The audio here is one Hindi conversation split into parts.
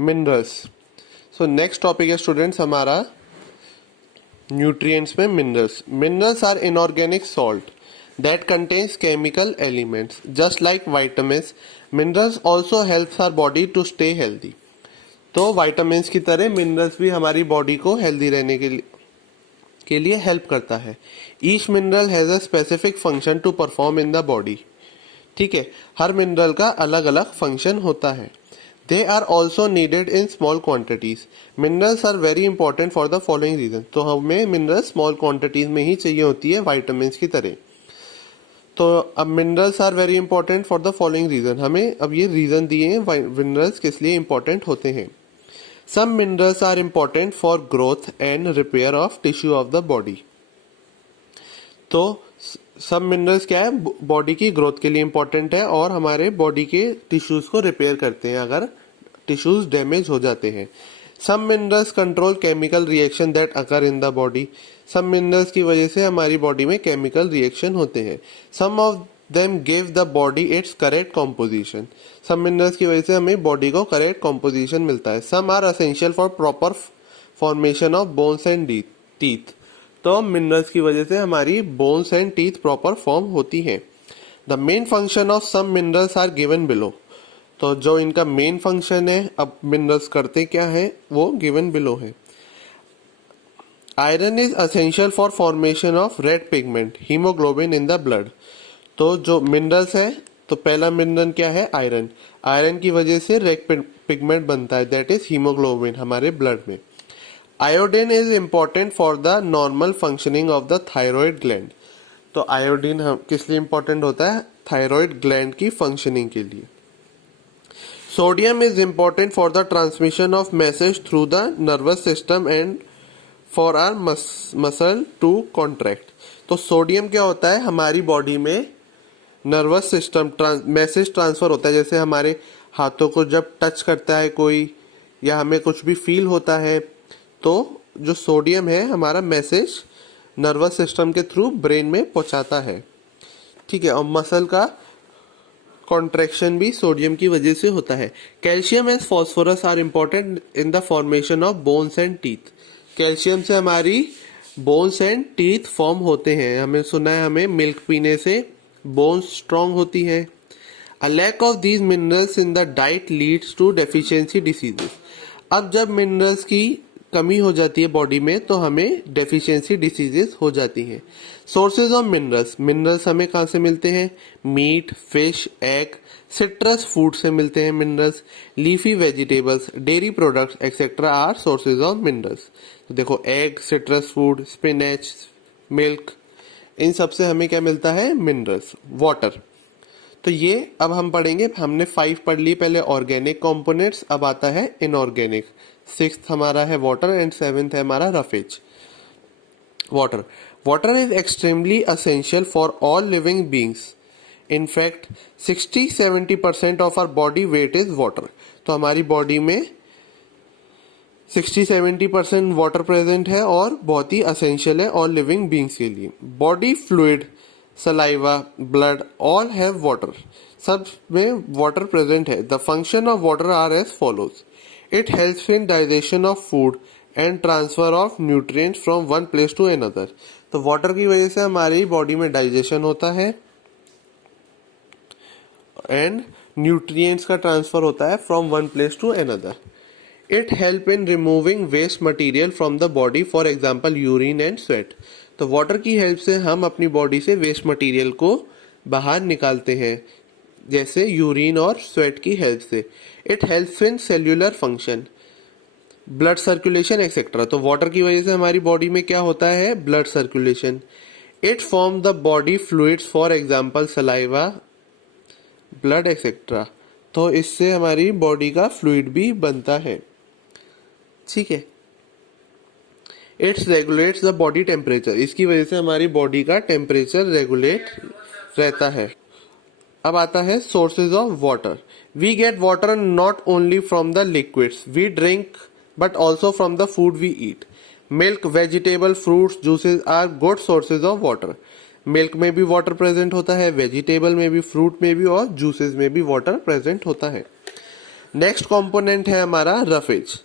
मिनरल्स। सो नेक्स्ट टॉपिक है स्टूडेंट्स हमारा न्यूट्रिएंट्स में minerals. Minerals are inorganic salt that contains chemical elements just like vitamins. Minerals also helps our body to stay healthy. तो vitamins की तरह minerals भी हमारी body को healthy रहने के लिए help करता है. Each mineral has a specific function to perform in the body. ठीक है, हर mineral का अलग अलग function होता है. They are also needed in small quantities. Minerals are very important for the following reasons. तो हमें minerals small quantities में ही चाहिए होती है vitamins की तरह. तो अब minerals are very important for the following reason. हमें अब ये रीजन दिए हैं मिनरल्स किस लिए इंपॉर्टेंट होते हैं. Some minerals are important for growth and repair of tissue of the body. तो सब मिनरल्स क्या है, बॉडी की ग्रोथ के लिए इंपॉर्टेंट है और हमारे बॉडी के टिश्यूज को रिपेयर करते हैं अगर टिश्यूज डैमेज हो जाते हैं. Some minerals control chemical reaction that occur in the body. सब मिनरल्स की वजह से हमारी बॉडी में केमिकल रिएक्शन होते हैं. Some of them give the body its correct composition. सब मिनरल्स की वजह से हमें बॉडी को करेक्ट कॉम्पोजिशन मिलता है. Some are essential for proper formation of bones and teeth. तो मिनरल्स की वजह से हमारी bones and teeth proper form होती है. The main function of some minerals are given below. तो जो इनका मेन फंक्शन है, अब मिनरल्स करते क्या है वो गिवन बिलो है. Iron is essential for formation of red pigment haemoglobin in the blood. तो जो मिनरल्स है, तो पहला मिनरल क्या है, आयरन. आयरन की वजह से रेड पिगमेंट बनता है, दैट इज हीमोग्लोबिन हमारे ब्लड में. Iodine is important for the normal functioning of the thyroid gland. तो आयोडीन किस लिए इंपॉर्टेंट होता है, थायराइड ग्लैंड की फंक्शनिंग के लिए. Sodium is important for the transmission of message through the nervous system and for our muscle to contract. तो सोडियम क्या होता है, हमारी बॉडी में नर्वस सिस्टम मैसेज ट्रांसफर होता है. जैसे हमारे हाथों को जब टच करता है कोई या हमें कुछ भी फील होता है, तो जो सोडियम है हमारा मैसेज नर्वस सिस्टम के थ्रू ब्रेन में पहुंचाता है. ठीक है, और मसल का कॉन्ट्रैक्शन भी सोडियम की वजह से होता है. Calcium and phosphorus are important in the formation of bones and teeth. Calcium से हमारी बोन्स एंड टीथ फॉर्म होते हैं. हमें सुना है हमें मिल्क पीने से बोन्स स्ट्रांग होती है. A lack of these minerals in the diet leads to deficiency diseases. अब जब मिनरल्स की कमी हो जाती है बॉडी में तो हमें डेफिशिएंसी डिसीजेस हो जाती हैं. Sources of minerals. मिनरल्स हमें कहाँ से मिलते हैं, meat, fish, egg, citrus food से मिलते हैं minerals. Leafy vegetables, dairy products etcetera are sources of minerals. तो देखो egg, citrus food, spinach, milk, इन सब से हमें क्या मिलता है, मिनरल्स. वाटर. तो ये अब हम पढ़ेंगे, हमने 5 पढ़ ली पहले ऑर्गेनिक कंपोनेंट्स, अब आता है इनऑर्गेनिक. 6th हमारा है वाटर एंड 7th है हमारा roughage. Water. Water is extremely essential for all living beings. In fact 60-70% of our body weight is water. तो हमारी बॉडी में 60-70% वाटर प्रेजेंट है और बहुत ही असेंशियल है ऑल लिविंग बींग्स के लिए. Body fluid, saliva, blood all have water. सब में वाटर प्रेजेंट है. The function of water are as follows. It helps in digestion of food and transfer of nutrients from one place to another. तो वाटर की वजह से हमारी बॉडी में डाइजेशन होता है एंड न्यूट्रिएंट्स का ट्रांसफर होता है from one place to another. It help in removing waste material from the body, for example urine and sweat. तो वाटर की हेल्प से हम अपनी बॉडी से वेस्ट मटेरियल को बाहर निकालते हैं, जैसे यूरिन और स्वेट की हेल्प से. It helps in cellular function, blood circulation etcetera. तो वाटर की वजह से हमारी बॉडी में क्या होता है, blood circulation. It form the body fluids, for example saliva, blood etcetera. तो इससे हमारी बॉडी का फ्लूइड भी बनता है. ठीक है. It's regulates the body temperature. इसकी वजह से हमारी बॉडी का टेम्परेचर रेगुलेट रहता है. अब आता है sources of water. We get water not only from the liquids we drink but also from the food we eat. Milk, vegetable, fruits, juices are good sources of water. Milk में भी वाटर प्रेजेंट होता है, वेजिटेबल में भी, फ्रूट में भी और जूसेस में भी वाटर प्रेजेंट होता है. नेक्स्ट कंपोनेंट है हमारा रफेज,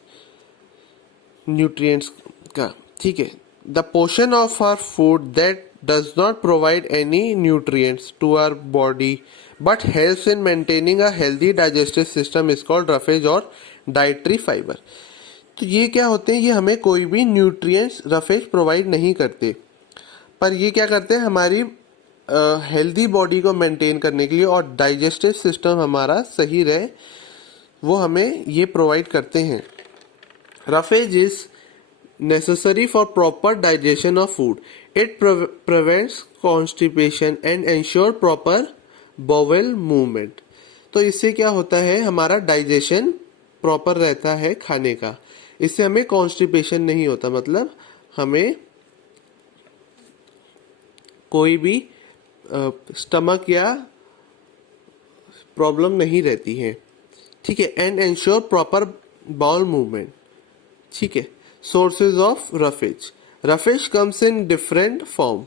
न्यूट्रिएंट्स का, ठीक है। The portion of our food that does not provide any nutrients to our body but helps in maintaining a healthy digestive system is called roughage और डाइटरी फाइबर। तो ये क्या होते हैं, ये हमें कोई भी न्यूट्रिएंट्स रफेज प्रोवाइड नहीं करते, पर ये क्या करते हैं, हमारी हेल्दी बॉडी को मेंटेन करने के लिए और डाइजेस्टिव सिस्टम हमारा सही रहे, वो हमें ये प्रोवाइड करते हैं। Roughage is necessary for proper digestion of food. It prevents constipation and ensure proper bowel movement. तो इससे क्या होता है, हमारा डाइजेशन प्रॉपर रहता है खाने का, इससे हमें कॉन्स्टिपेशन नहीं होता, मतलब हमें कोई भी स्टमक या प्रॉब्लम नहीं रहती है, ठीक है। And ensure proper bowel movement, ठीक है। Sources of roughage. Roughage comes in different form.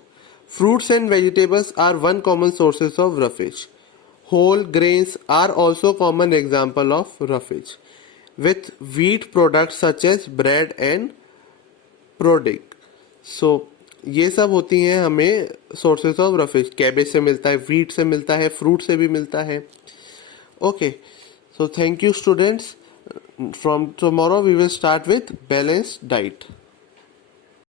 Fruits and vegetables are one common sources of roughage. Whole grains are also common example of roughage. With wheat products such as bread and product. So ये सब होती हैं हमें sources of roughage. कैबेज से मिलता है, wheat से मिलता है, fruit से भी मिलता है। Okay, so thank you students. From tomorrow we will start with balanced diet.